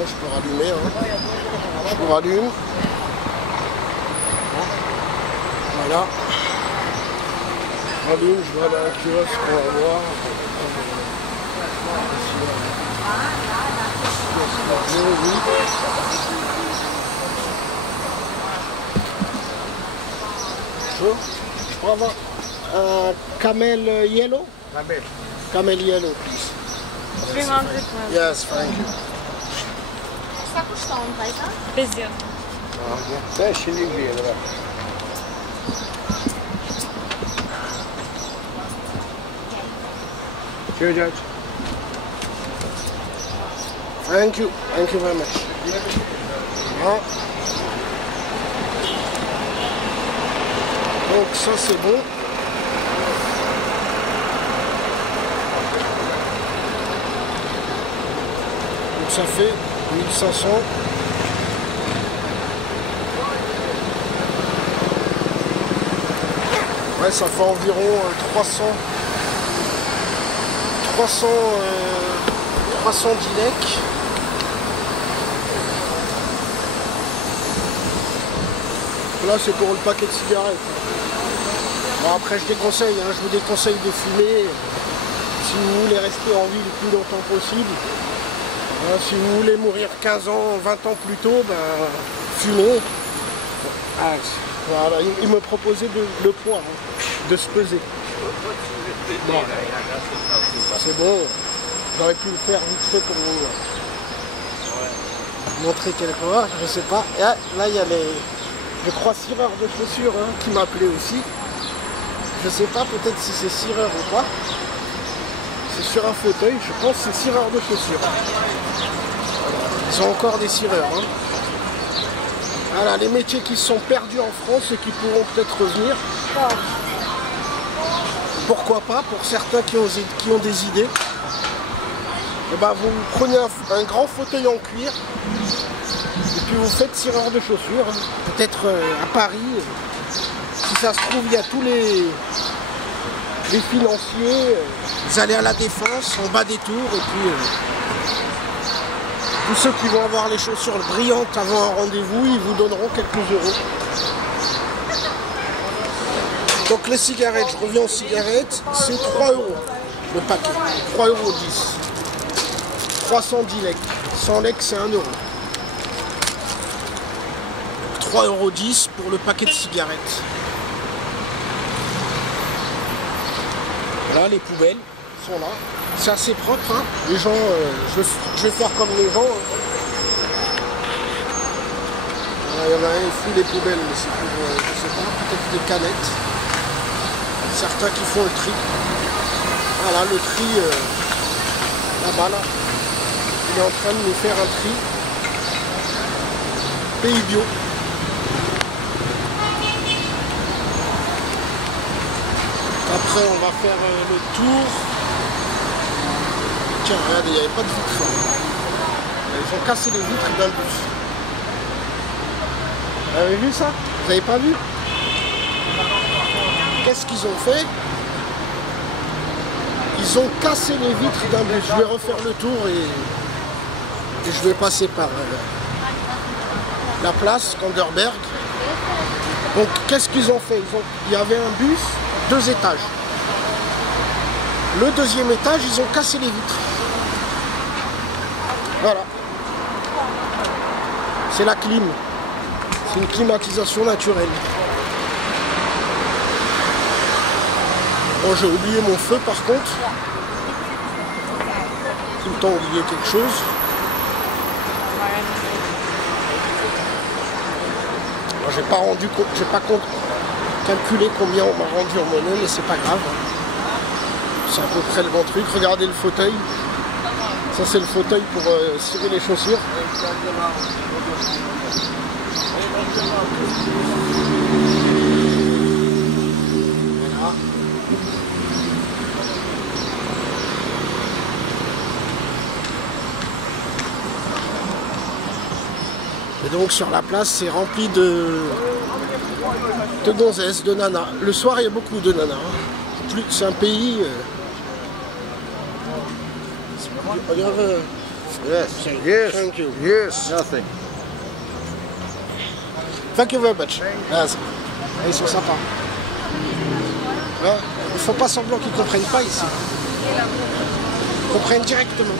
Ouais, je peux rallumer. Hein. Je rallume. Voilà. Je rallume, je vais aller à un kiosque pour avoir. Je peux avoir un camel yellow? Camel yellow, please. 300. Yes, thank you. Está custando, vai tá? 300. Це ще не вірно. Cheers, Judge. Thank you very much. Voilà. Donc ça c'est bon. Donc ça fait 1500. Ouais, ça fait environ 300 dileks. Là c'est pour le paquet de cigarettes. Bon, après je déconseille, hein, je vous déconseille de fumer si vous voulez rester en vie le plus longtemps possible. Hein, si vous voulez mourir 15 ans, 20 ans plus tôt, ben, fumez. Ah, voilà, il me proposait le poids, hein, de se peser. Bon, c'est bon, j'aurais pu le faire vite fait pour vous montrer quelque part, je sais pas. Et là il y a je crois cireur de chaussures, hein, qui m'appelait aussi. Je sais pas peut-être si c'est cireur ou pas. C'est sur un fauteuil, je pense que c'est cireur de chaussures. Ils ont encore des cireurs. Hein. Voilà, les métiers qui sont perdus en France et qui pourront peut-être revenir. Pourquoi pas, pour certains qui ont des idées. Et ben, vous prenez un grand fauteuil en cuir et puis vous faites cireur de chaussures. Peut-être à Paris, si ça se trouve, il y a tous les financiers. Vous allez à la Défense, en bas des tours, et puis tous ceux qui vont avoir les chaussures brillantes avant un rendez-vous, ils vous donneront quelques euros. Donc les cigarettes, je reviens aux cigarettes, c'est 3 euros le paquet, 3,10 euros. 310 lek, 100 lek c'est 1 euro. 3,10 euros pour le paquet de cigarettes. Là, les poubelles sont là. C'est assez propre. Hein. Les gens, je vais faire comme les gens. Hein. Il y en a un, il fout les poubelles, mais c'est pour, je sais pas, peut-être des canettes. Certains qui font le tri. Voilà, le tri, là-bas, là. Il est en train de nous faire un tri. Pays bio. Après, on va faire le tour. Tiens, regardez, il n'y avait pas de vitres. Ils ont cassé les vitres d'un bus. Vous avez vu ça? Vous n'avez pas vu? Qu'est-ce qu'ils ont fait? Ils ont cassé les vitres d'un bus. Je vais refaire le tour et je vais passer par la place Skanderberg. Donc, qu'est-ce qu'ils ont fait? Il y avait un bus, 2 étages. Le 2e étage, ils ont cassé les vitres. Voilà. C'est la clim. C'est une climatisation naturelle. Bon, j'ai oublié mon feu par contre. Tout le temps oublié quelque chose. J'ai pas calculé combien on m'a rendu en monnaie, mais c'est pas grave. C'est à peu près le bon truc. Regardez le fauteuil. Ça c'est le fauteuil pour cirer les chaussures. Voilà. Et donc sur la place c'est rempli de gonzesses, de nanas. Le soir il y a beaucoup de nanas. C'est un pays... Yes. Yes. Thank you. Yes. Nothing. Thank you very much. Yes. Ils sont sympas. Ouais. Ils font pas semblant qu'ils comprennent pas ici. Ils comprennent directement.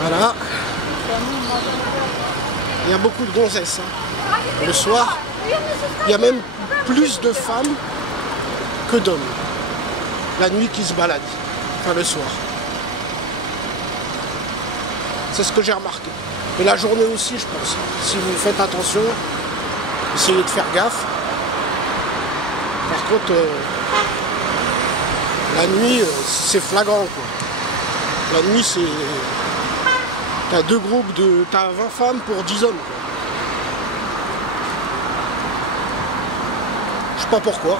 Voilà. Il y a beaucoup de gonzesses. Hein. Le soir, il y a même plus de femmes que d'hommes. La nuit qui se baladent. Enfin le soir. C'est ce que j'ai remarqué. Et la journée aussi, je pense. Si vous faites attention, essayez de faire gaffe. Par contre, la nuit, c'est flagrant, quoi. La nuit, c'est... T'as 2 groupes de... T'as 20 femmes pour 10 hommes, quoi. Je sais pas pourquoi.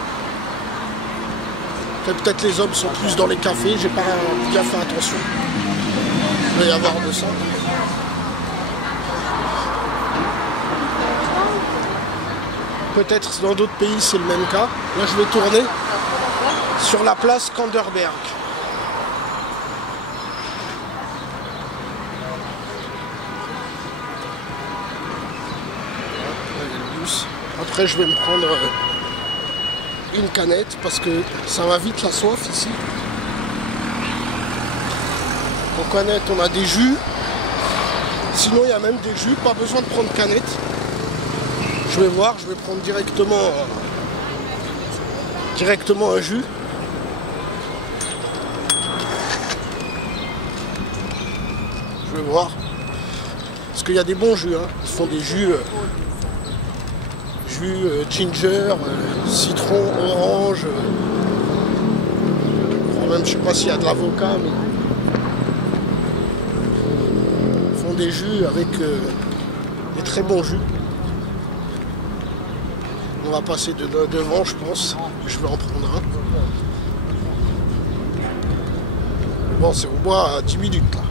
Peut-être les hommes sont plus dans les cafés, j'ai pas bien fait attention. Il va y avoir de ça. Peut-être dans d'autres pays c'est le même cas. Là je vais tourner sur la place Skanderberg. Après je vais me prendre une canette parce que ça va vite la soif ici. En canette on a des jus. Sinon il y a même des jus, pas besoin de prendre canette. Je vais voir, je vais prendre directement un jus. Je vais voir. Parce qu'il y a des bons jus, hein. Ils font des jus ginger, citron, orange. Même je sais pas s'il y a de l'avocat, mais ils font des jus avec des très bons jus. On va passer devant, je pense. Je vais en prendre un. Bon, c'est au bois à 10 minutes là.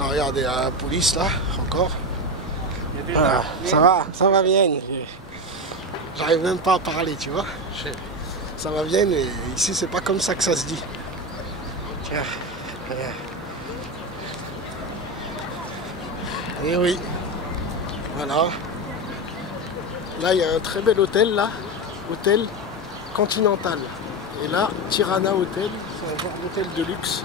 Ah, regardez la police là, encore. Ah, ça va bien. J'arrive même pas à parler, tu vois. Ça va bien, mais ici c'est pas comme ça que ça se dit. Tiens. Et oui. Voilà. Là, il y a un très bel hôtel, là. Hôtel Continental. Et là, Tirana Hotel. C'est un genre d'hôtel de luxe.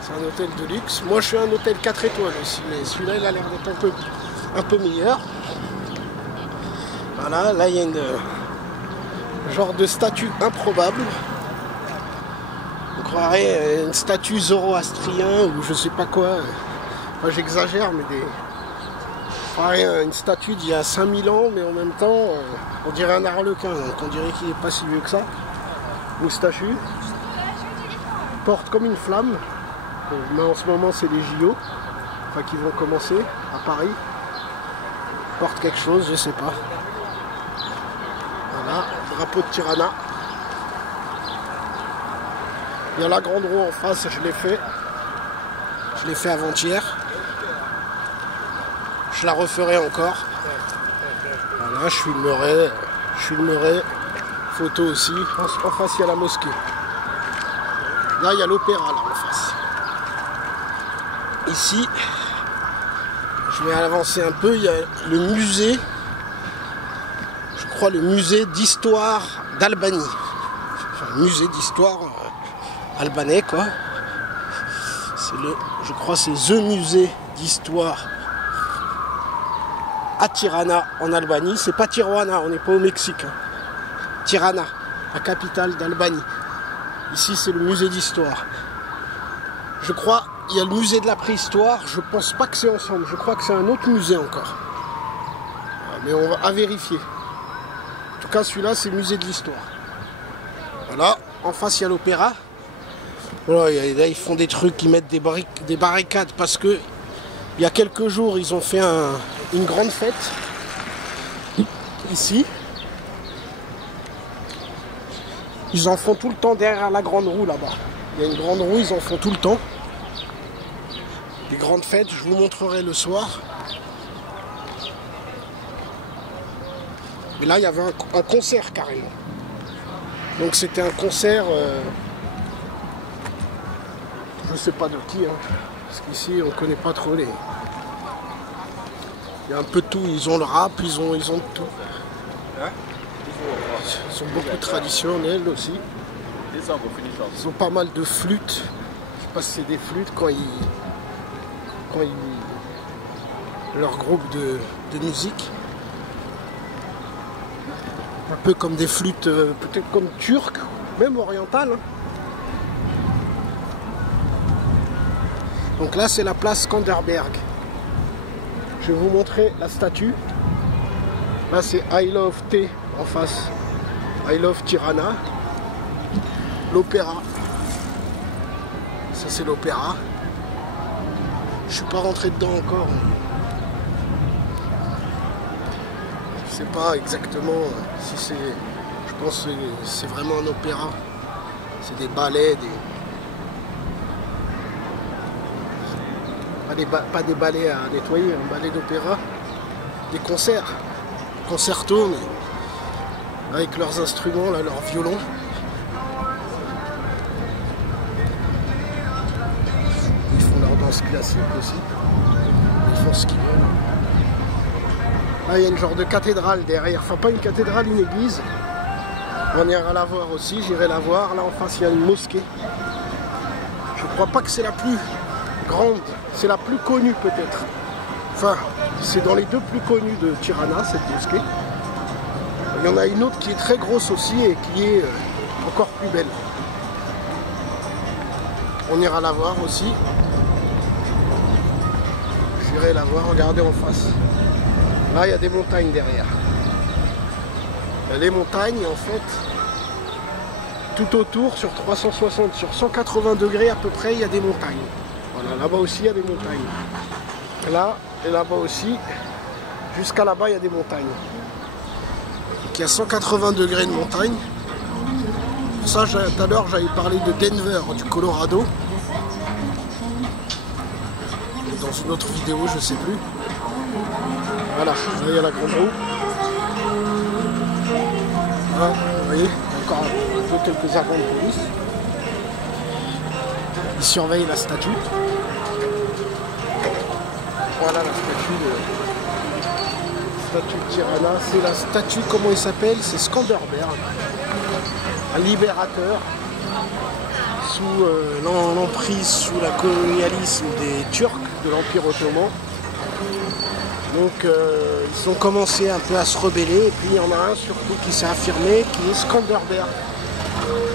C'est un hôtel de luxe. Moi, je suis un hôtel 4 étoiles aussi. Mais celui-là, il a l'air d'être un peu meilleur. Voilà, là, il y a une genre de statue improbable. On croirait une statue zoroastrien ou je sais pas quoi. Enfin, j'exagère, mais une statue d'il y a 5000 ans, mais en même temps, on dirait un harlequin, donc on dirait qu'il n'est pas si vieux que ça. Moustachu. Porte comme une flamme. Mais en ce moment, c'est les JO, enfin qui vont commencer à Paris. Porte quelque chose, je sais pas. Voilà, drapeau de Tirana. Il y a la grande roue en face, je l'ai fait. Je l'ai fait avant-hier. Je la referai encore. Voilà, je filmerai. Photo aussi. En face, il y a la mosquée. Là, il y a l'opéra, là, en face. Ici, je vais avancer un peu. Il y a le musée. Je crois le musée d'histoire d'Albanie. Enfin, musée d'histoire albanais, quoi. Je crois c'est The Musée d'histoire à Tirana en Albanie. C'est pas Tijuana, on n'est pas au Mexique. Hein. Tirana, la capitale d'Albanie. Ici c'est le musée d'histoire. Je crois, il y a le musée de la préhistoire, je pense pas que c'est ensemble, je crois que c'est un autre musée encore. Mais on va à vérifier. En tout cas celui-là c'est le musée de l'histoire. Voilà, en face il y a l'opéra. Voilà, là ils font des trucs, ils mettent des barricades parce que il y a quelques jours ils ont fait une grande fête ici. Ils en font tout le temps derrière la grande roue là-bas. Il y a une grande roue, ils en font tout le temps. Des grandes fêtes, je vous montrerai le soir. Mais là il y avait un concert carrément. Donc c'était un concert je sais pas de qui, hein, parce qu'ici on connaît pas trop les... Il y a un peu de tout, ils ont le rap, ils ont de tout. Ils sont beaucoup traditionnels aussi. Ils ont pas mal de flûtes. Je sais pas si c'est des flûtes quand ils leur groupe de musique. Un peu comme des flûtes, peut-être comme turques, même orientales. Hein. Donc là c'est la place Skanderberg. Je vais vous montrer la statue. Là c'est I Love T en face. I Love Tirana. L'opéra. Ça c'est l'opéra. Je suis pas rentré dedans encore. Je sais pas exactement si c'est... Je pense que c'est vraiment un opéra. C'est des ballets, pas des ballets à nettoyer, un ballet d'opéra. Des concerts. Concerto, mais avec leurs instruments, là, leurs violons. Ils font leur danse classique aussi. Ils font ce qu'ils veulent. Là, il y a une genre de cathédrale derrière. Enfin, pas une cathédrale, une église. On ira la voir aussi, j'irai la voir. Là, en face, il y a une mosquée. Je crois pas que c'est la plus grande. C'est la plus connue, peut-être. Enfin, c'est dans les deux plus connues de Tirana, cette mosquée. Il y en a une autre qui est très grosse aussi et qui est encore plus belle. On ira la voir aussi. J'irai la voir, regardez en face. Là, il y a des montagnes derrière. Les montagnes, en fait, tout autour, sur 360, sur 180 degrés à peu près, il y a des montagnes. Voilà, là-bas aussi, il y a des montagnes. Là, et là-bas aussi, jusqu'à là-bas, il y a des montagnes. Donc, il y a 180 degrés de montagne. Pour ça, tout à l'heure, j'avais parlé de Denver, du Colorado. Dans une autre vidéo, je ne sais plus. Voilà, là, il y a la grande roue. Voilà, vous voyez, encore un peu quelques agents de police. Ils surveillent la statue. Voilà la statue de Tirana. C'est la statue, comment il s'appelle? C'est Skanderberg. Un libérateur sous l'emprise, sous la colonialisme des Turcs de l'Empire ottoman. Donc ils ont commencé un peu à se rebeller et puis il y en a un surtout qui s'est affirmé, qui est Skanderberg,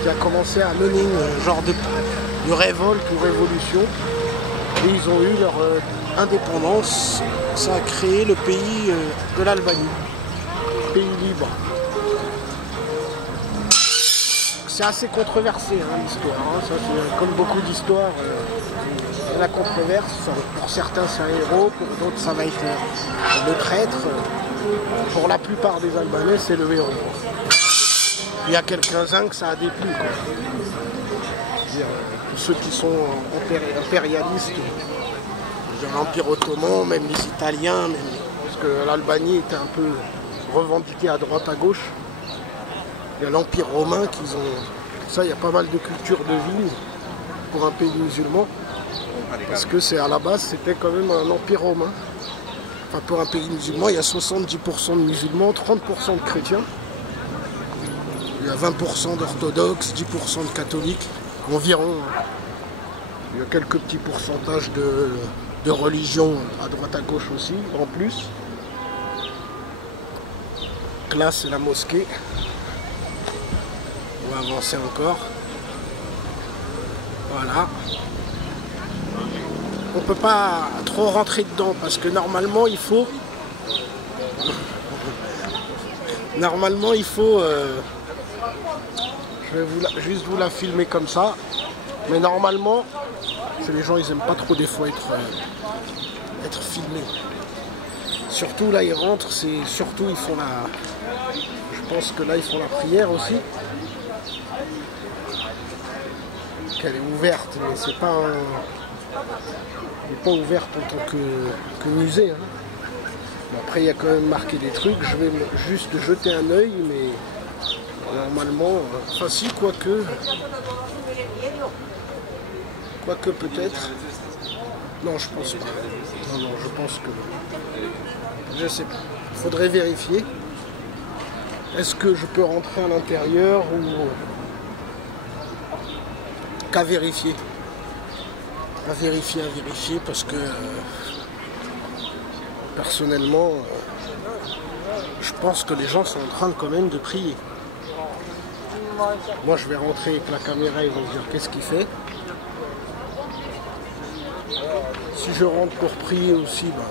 qui a commencé à mener une genre de révolte ou révolution et ils ont eu leur indépendance. Ça a créé le pays de l'Albanie, pays libre. C'est assez controversé l'histoire, hein. Ça c'est comme beaucoup d'histoires. La controverse, pour certains c'est un héros, pour d'autres ça va être le traître. Pour la plupart des Albanais c'est le héros. Il y a quelques-uns que ça a déplu, quoi. Ceux qui sont impérialistes de l'Empire ottoman, même les Italiens, parce que l'Albanie était un peu revendiquée à droite à gauche. Il y a l'Empire romain qu'ils ont. Pour ça il y a pas mal de cultures de vignes pour un pays musulman. Parce que c'est à la base, c'était quand même un empire romain. Enfin, pour un pays musulman, il y a 70% de musulmans, 30% de chrétiens. Il y a 20% d'orthodoxes, 10% de catholiques, environ. Il y a quelques petits pourcentages de religion à droite à gauche aussi, en plus. Donc là, c'est la mosquée. On va avancer encore. Voilà. On peut pas trop rentrer dedans parce que normalement il faut je vais juste vous la filmer comme ça, mais normalement c'est les gens ils aiment pas trop des fois être filmés, surtout là ils rentrent, c'est surtout ils font je pense que là ils font la prière aussi. Elle est ouverte mais c'est pas elle n'est pas ouverte en tant que musée. Hein. Bon, après, il y a quand même marqué des trucs. Je vais juste jeter un œil, mais normalement, enfin si, quoique Quoique peut-être. Non, je pense pas. Non, je pense que... Je sais pas. Il faudrait vérifier. Est-ce que je peux rentrer à l'intérieur ou... Qu'à vérifier. À vérifier, parce que... personnellement, je pense que les gens sont en train quand même de prier. Moi, je vais rentrer avec la caméra, ils vont me dire qu'est-ce qu'il fait. Si je rentre pour prier aussi, ben,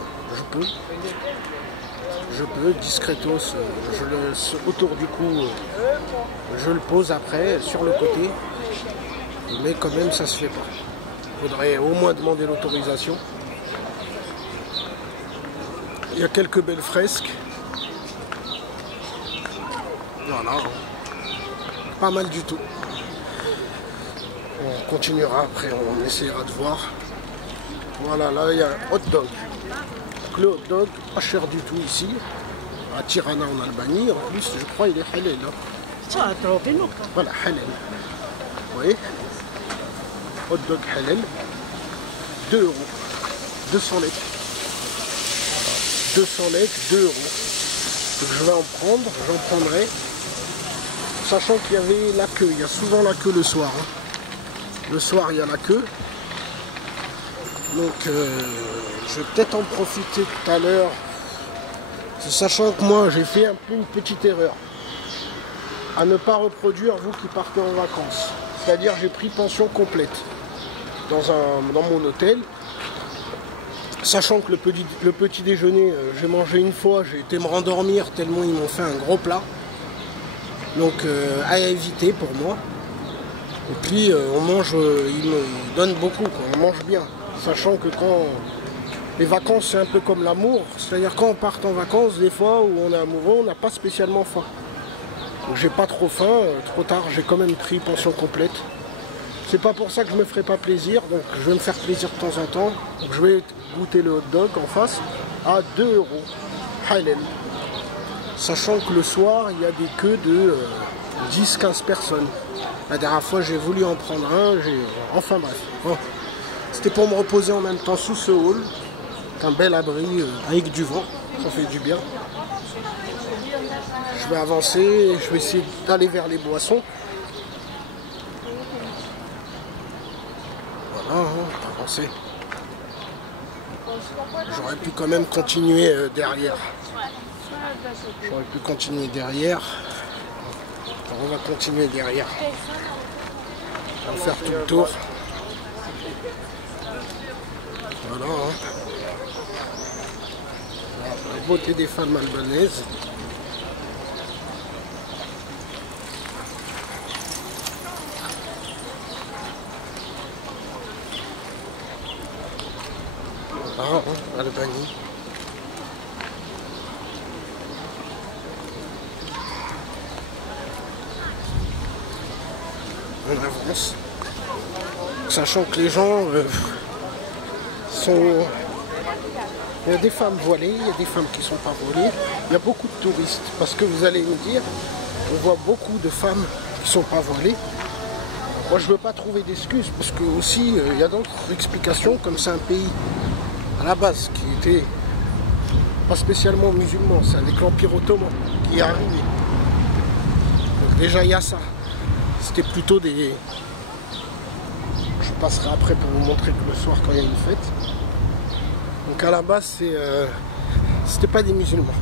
je peux, discretos, je le autour du cou, je le pose après, sur le côté. Mais quand même, ça se fait pas. Il faudrait au moins demander l'autorisation. Il y a quelques belles fresques. Voilà. Pas mal du tout. On continuera après, on essaiera de voir. Voilà, là il y a un hot dog. Donc, le hot dog, pas cher du tout ici. À Tirana en Albanie. En plus, je crois il est halal. Hein. Voilà, halal. Vous voyez? Hot dog halal. 2 €. 200 lek. 200 lek, 2 €. Donc je vais en prendre, j'en prendrai. Sachant qu'il y avait la queue, il y a souvent la queue le soir. Hein. Le soir, il y a la queue. Donc, je vais peut-être en profiter tout à l'heure. Sachant que moi, j'ai fait un peu une petite erreur. À ne pas reproduire, vous qui partez en vacances. C'est-à-dire, j'ai pris pension complète dans mon hôtel. Sachant que le petit déjeuner, j'ai mangé une fois, j'ai été me rendormir tellement ils m'ont fait un gros plat. Donc à éviter pour moi. Et puis on mange, ils me donnent beaucoup, quoi. On mange bien. Sachant que quand les vacances c'est un peu comme l'amour, c'est-à-dire quand on part en vacances, des fois où on est amoureux, on n'a pas spécialement faim. Donc j'ai pas trop faim, trop tard, j'ai quand même pris pension complète. C'est pas pour ça que je me ferai pas plaisir, donc je vais me faire plaisir de temps en temps. Donc je vais goûter le hot dog en face à 2 €. Halal. Sachant que le soir, il y a des queues de 10-15 personnes. La dernière fois, j'ai voulu en prendre un, enfin bref. Bon. C'était pour me reposer en même temps sous ce hall. Un bel abri avec du vent, ça fait du bien. Je vais avancer et je vais essayer d'aller vers les boissons. Voilà, on va avancer. J'aurais pu quand même continuer derrière. J'aurais pu continuer derrière. Alors on va continuer derrière. On va faire tout le tour. Voilà. Hein. La beauté des femmes albanaises. Voilà, hein, Albanie. On avance, sachant que les gens sont... Il y a des femmes voilées, il y a des femmes qui ne sont pas voilées, il y a beaucoup de touristes, parce que vous allez me dire, on voit beaucoup de femmes qui ne sont pas voilées. Moi je ne veux pas trouver d'excuses, parce que aussi il y a d'autres explications, comme c'est un pays à la base qui était pas spécialement musulman, c'est avec l'Empire ottoman qui est arrivé. Donc déjà il y a ça. C'était plutôt des... Je passerai après pour vous montrer que le soir quand il y a une fête. Donc à la base c'était pas des musulmans.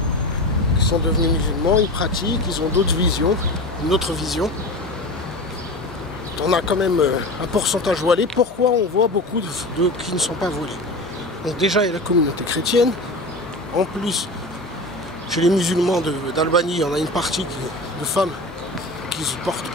Ils sont devenus musulmans, ils pratiquent, ils ont d'autres visions, une autre vision. On a quand même un pourcentage voilé. Pourquoi on voit beaucoup de qui ne sont pas voilés? Donc déjà il y a la communauté chrétienne. En plus, chez les musulmans d'Albanie, on a une partie de femmes qui ne se portent pas.